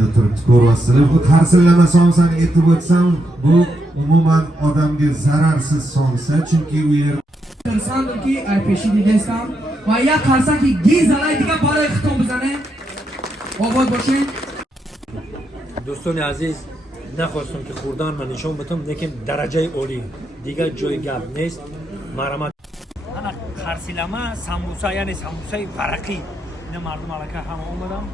joyda turibdi, ko'ryapsizlar. Bu qarsillama somsani aytib o'tsam, bu umuman odamga zararsiz somsa, chunki u yer insandirki aypeshi degaysam va ya qarsaki giz alaydigan baray xitom bizane. Obod bo'shing. دوستان عزیز نخواستم که خوردن من نشون بدم لیکن درجه عالی دیگه جای گپ نیست مرحمت انا خرسیلما سمبوسا یعنی سمبوسای ورقی اینا مردم علاقه همه اومدم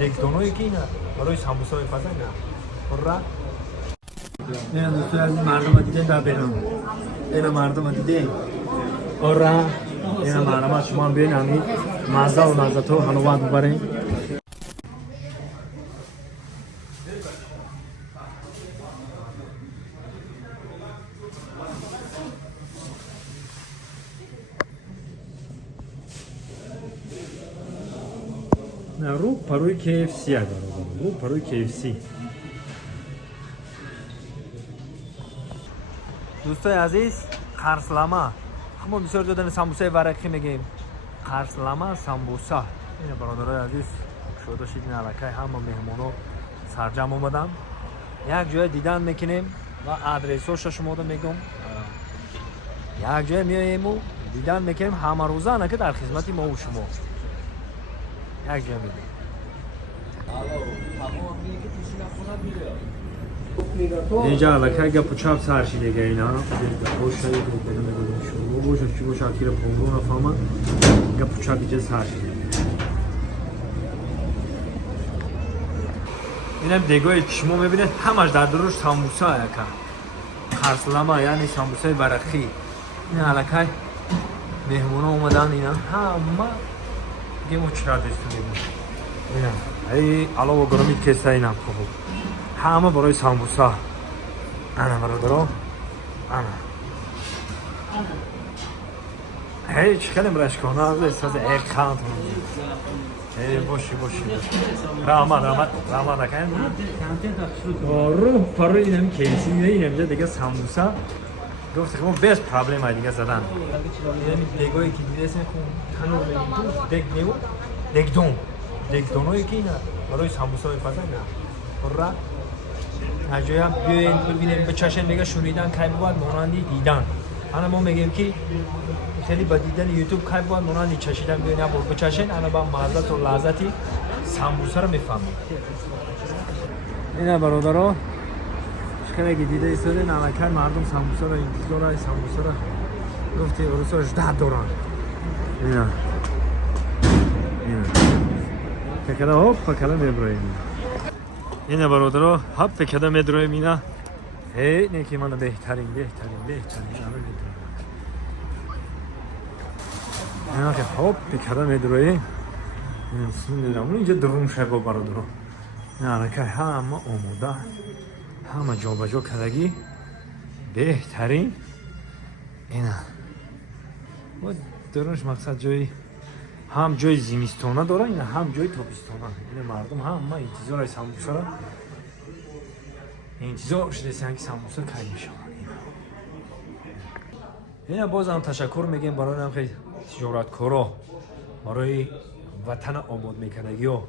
دکدونایی که اینا برای سمبوسای پزن نه برا اینا دوستان عزیز مردم دیدن در بیرون اینا مردم دیدن برا اینا مرحمت شما بیاین همین مزه و لذت رو حلوت ببرین رو پروی KFC رو پروی KFC دوستای عزیز قرصلما ما بسیار جدن سمبوسه ورقی میگیم قرصلما سمبوسا این برادرای عزیز شده شدین علاقه همه مهمونو سرجم اومدم یک جای دیدن میکنیم و آدرسش شما رو میگم یک جای میاییم و دیدن میکنیم همه روزانه که در خدمت ما و شما یک جا میدیم اینجا علاقه گپ و چپ سرشی دیگه اینا خوش هایی که بدون میدونیم شروع بوشه چی بوشه اکیر پونگو نفهمه گپ و چپ اینجا سرشی اینم دیگه شما میبینید همش در دروش سمبوسا یکا خرسلما یعنی سمبوسای ورقی این علاقه مهمونا اومدن اینا همه گیم و چرا دستون میبینید اینم ای علاوه گرامید کسته اینم خوب همه برای سمبوسا انا برادرو انا هیچ کلم رشکانه از احساس اقامت ای باشی رحمت اکن رو پروی اینم کیسی اینم دیگه سمبوسا گفت که ما بیس پرابلم های دیگه زدن اینم دیگوی که دیده اسم تنور بگیم دکدونایی که اینا برای سمبوسا میپزن نه برا هجایی هم بیاین ببینیم بچشن میگه شنیدن که باید مانندی دیدن انا ما میگیم که خیلی با دیدن یوتیوب که باید مانندی چشیدن بیاین یا بچشن انا با مزت و لذتی سمبوسا رو میفهمیم اینا برادرها شکلی که دیده ایستاده نمکر مردم سمبوسا رو انتظار های سمبوسا رو گفتی اروسا 18 دوران اینا پکده هاپ پکده میبرایم اینه برادرها هاپ پکده میبرایم اینا هی نیکی من بهترین اینا که هاپ پکده میبرایم اون اینجا درون شبا برادرها نه که همه آموده همه جا بجا کدگی بهترین اینا و درونش مقصد جایی هم جای زمستانه داره اینا هم جای تابستانه اینا مردم هم انتظار های سمبوسا را انتظار شده که سمبوسا کی میشه اینا باز هم تشکر میگیم برای هم خیلی تجارتکارا برای وطن آباد میکنگی ها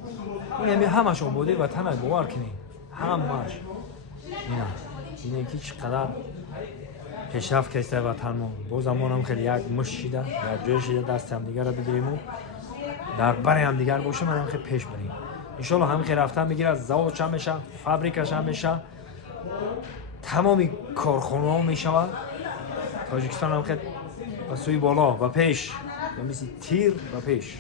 این همش آبادی وطن های باور کنیم همش اینا اینکه چقدر پیشرفت کشته وطن ما باز هم خیلی یک مش شده یک جای شده دست هم دیگر رو بگیریم و در بر هم دیگر باشه من هم خیلی پیش بریم انشالله هم خیلی رفتن بگیر از زوادش هم میشه فابریکش هم میشه تمامی کارخانه ها میشه و تاجیکستان هم خیلی به سوی بالا و پیش و مثل تیر و پیش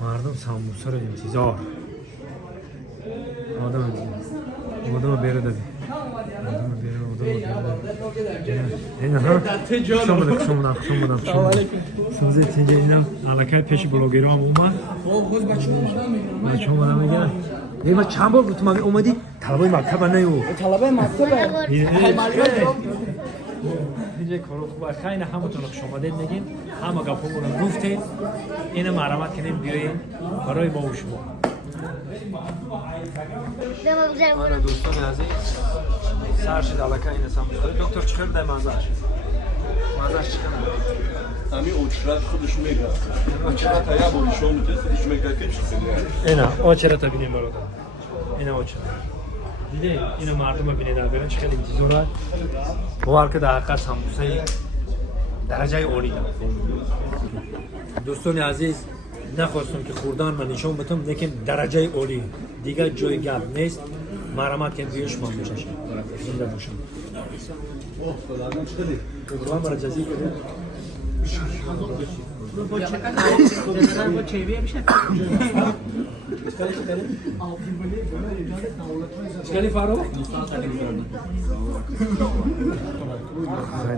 مردم سمبوسا رو انتظار آدم بیره دادی خوشم بودم سمزه تینجه اینم علاقه پیش بلوگیرو هم اومد بچه اومدم میگه ما چند بار گفتم اومدی طلبای مکتب نیو طلبه مکتب اینجا کارو خوبه خیلی همونطور خوش اومدید میگیم همه گپامون رو گفتیم اینو مرحمت کنیم بیاین برای ما و شما آره دوستان عزیز سر شد علاقه این سمبوسا دکتر چخیر ده منظر مزهش چقدر همین اوچرت خودش میگه اوچرت ها بودی شما میگه خودش میگه که چی سنیه اینا اوچرت ببینیم برادر اینا اوچرت دیدی اینو مردم ببینید برن چه خیلی انتظارات باور که در حقیقت سمبوسه درجه عالی داره دوستان عزیز نخواستم که خوردن من نشون بدم لیکن درجه عالی دیگه جای گپ نیست مرحمت کن بیاش من بشم زنده باشم قربان برای جزیه کنید چکلی فارو؟ خیلی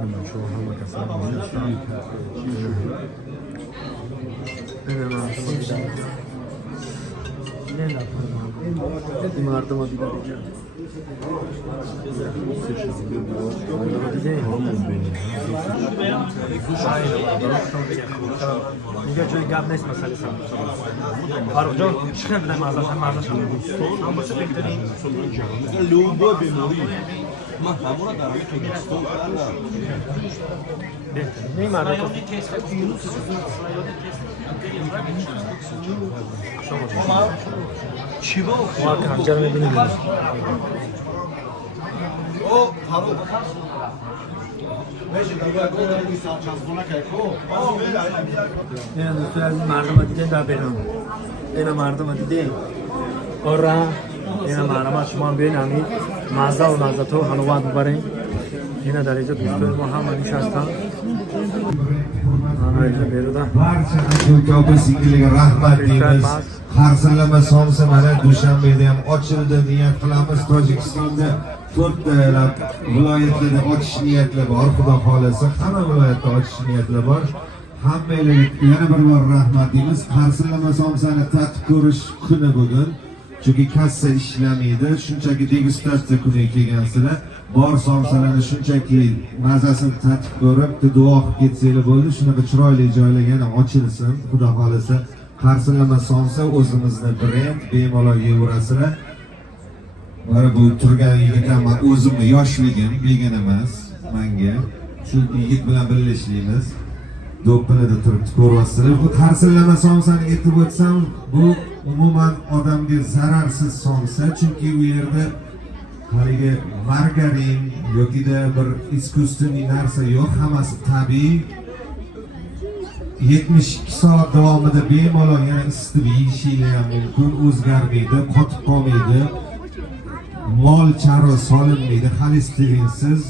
من شو همه کسان این مردم ها دیگه دیگه جای گپ نیست مسئله فاروق جان چقدر بدن مازش هم هم باشه بهترین لوبا بیماری من همون رو دارم که گستون بهترین این مردم چی با ما که همجا رو میبینیم او فاروق این دوستان از مردم دیگه در بیرون این مردم دیگه آره این مردم شما بین همین مزه و مزه تو حلوات ببرین این در اینجا دوستان ما هم نشستن اینجا بیرون barcha aka singillarga rahmat deymiz. Qarsalama Somsa mana Dushanbeda ham ochildi. Niyat qilamiz Tojikistonda 4 ta viloyatlarda ochish niyatli bor. Xudo xolasa hamma viloyatda ochish niyatli bor. Hammalarga yana bir bor rahmat deymiz. Qarsalama Somsani tatib ko'rish kuni bugun. Chunki kassa ishlamaydi. Shunchaki degustatsiya kuniga kelgansizlar. Bor somsalarni shunchaki mazasini tatib ko'rib, duo qilib ketsanglar bo'ldi. Shunaqa chiroyli joylar yana ochilsin, Xudo xolasa. Qarsilama somsa o'zimizni brend, bemalol yeyaverasizlar. Mana bu turgan yigitlar men o'zimni yoshligim, begin emas menga. Shu yigit bilan birlashishimiz. Do'ppinida turibdi, ko'ryapsizlar. Bu qarsillama somsani aytib o'tsam, bu umuman odamga zararsiz somsa, chunki u yerda haligi margarin yokida bir iskustuniy narsa yo'q, hammasi tabiiy. 72 soat davomida bemalol yana isitib yeyishingiz ham mumkin, o'zgarmaydi, qotib qolmaydi. Mol chari solinmaydi, xolesterinsiz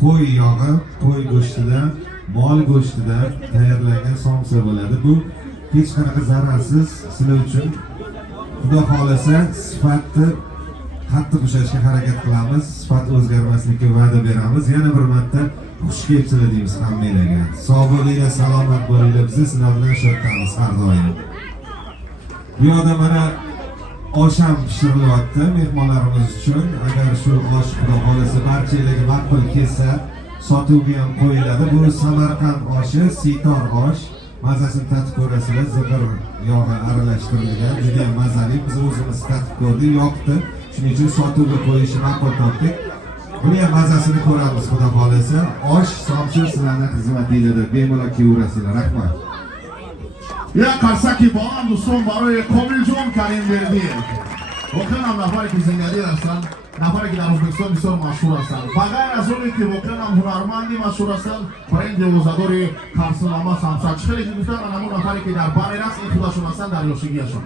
qo'y yog'i, qo'y go'shtidan, mol go'shtidan tayyorlangan somsa bo'ladi. Bu hech qanaqa zararsiz, sizlar uchun Xudo xolasa sifatni qattiq ushlashga harakat qilamiz, sifat o'zgarmaslikka va'da beramiz. Yana bir marta xush kelibsizlar deymiz hammalarga. Sog' bo'linglar, salomat bo'linglar. Biz sizlar bilan shodmiz har doim. Bu yoqda mana osham pishirilyapti mehmonlarimiz uchun. Agar shu osh Xudo xolasa barchalarga ma'qul kelsa, sotuvga ham qo'yiladi. Bu Samarqand oshi, Sitor osh. Mazasini tatib ko'rasizlar, zig'ir yog'i aralashtirilgan, juda ham mazali. Biz o'zimiz tatib ko'rdik, yoqdi. Shuning uchun sotuvga qo'yishni ma'qul topdik. Buni ham mazasini ko'ramiz Xudo xolasa. Osh somsa sizlarning xizmatingizda, bemalol kelaverasizlar. Rahmat. یک قرصکی با هم دوستان برای کامل جان کریم بردی واقعا هم نفری که زندگی هستن، نفری که در ازبکستان بسیار مشهور هستند. بغیر از اونی که واقعا هم هنرمندی مشهور هستند، برند روزادار قرصنامه سمسا خیلی گفتن همون نفری که در بنرس این خودشون هستن در یاشگیشون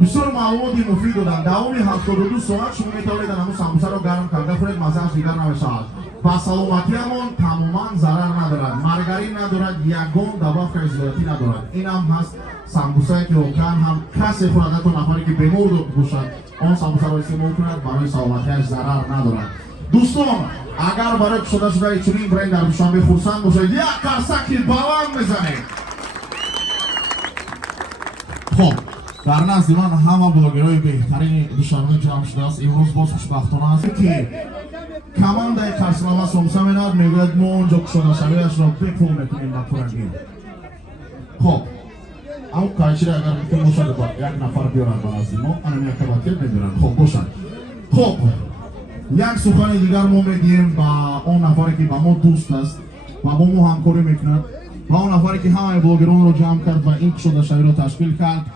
بسیار معلوماتی مفید دادن. دوام 72 ساعت شما میتوانید همون سمبوسه رو گرم کرده کنید، مزه‌اش دیگر نمی‌شود. با سلامتیمون تماما ضرر ندارد، مارگارین ندارد، یگان دوا فیزیوتراپی ندارد. این هم هست سمبوسه که واقعا هم کسی خورده تو نفری که بیمار باشد آن سمبوسه رو استعمال کند، برای سلامتیش ضرر ندارد. دوستان اگر برای شده چنین برند در دوشنبه خرسند باشید، یک قرصکی باور بزنید. خب در نزد من همه بلاگرهای بهترین دوشنبه جمع شده است. امروز باز خوشبختانه است که کمانده قرصنامه سمسا می‌دهد، میگوید ما اونجا که شده شویش را بپول میکنیم و پورنگیم. خب اما کارچی را اگر میتونیم باشد باید یک نفر بیارن برازی ما انم یک تباکیت نمیرن. خب باشد. خب یک سخن دیگر ما میگیم با اون نفری که با ما دوست است. و با ما همکاری میکند و اون نفری که همه بلاگران رو جمع کرد و این کشادشوی رو تشکیل کرد.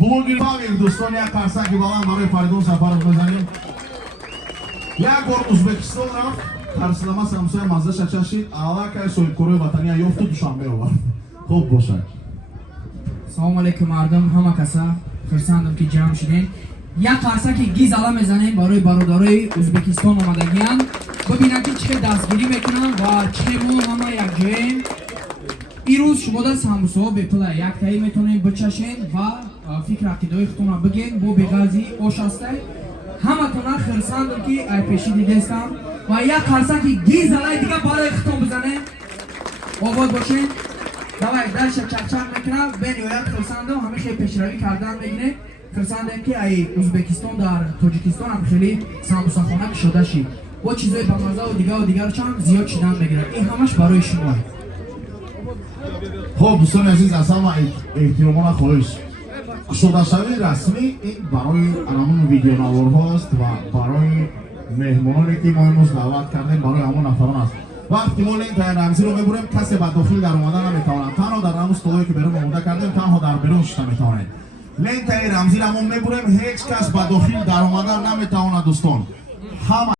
بلاگران دوستان یک قرصک بلند برای فریدون سفرов بزنیم. یک بار ازبکستان رفت، قرصنامه سمسای مزدش چشید، علاقه صاحبکاری وطنی یافت و دوشنبه آورد. خوب باشد. салом алейкум мардум, ҳама каса хурсандам ки ҷамъ шудем. Як қарсаки гиз ала мезанем барои бародарои Ӯзбекистон омадагиянд. Бибинам ки чӣ хел дастгирӣ мекунам ва чӣ хел мо ҳама якҷоем. Ирӯз шумо дар самбусаҳо бепулай яктаи метавонем бичашем ва фикр ақидаҳои худтонро бигем бо беғарзи ош ҳастед. Ҳаматона хурсандам ки айпешӣ дидестам ва як қарсаки гиз алай дига барои худтон бизанем. Обод бошем. Давай дальше чак-чак мекунам. Бениҳоят хурсандам, ҳама хеле пешравӣ кардан мегирем. Хурсандем ки ай Ӯзбекистон дар Тоҷикистон ҳам хеле самбусахона кушода шид. Бо чизои бамаззаву дигарчам зиёд шидан мегирад. Ин ҳамаш барои шумо. خب دوستان عزیز از همه احترامانه خواهش کشادشوی رسمی این برای همون ویدیو نوار هاست و برای مهمانانی که ما امروز دعوت کردیم برای همون نفران است. وقتی ما لینک رمزی رو میبریم کسی به داخل در اومدن نمیتواند، تنها در همون استودیویی که بیرون آماده کردیم تنها در بیرون شده میتواند. لینک رمزی رو ما میبریم هیچ کس به داخل در اومدن نمیتواند دوستان. همه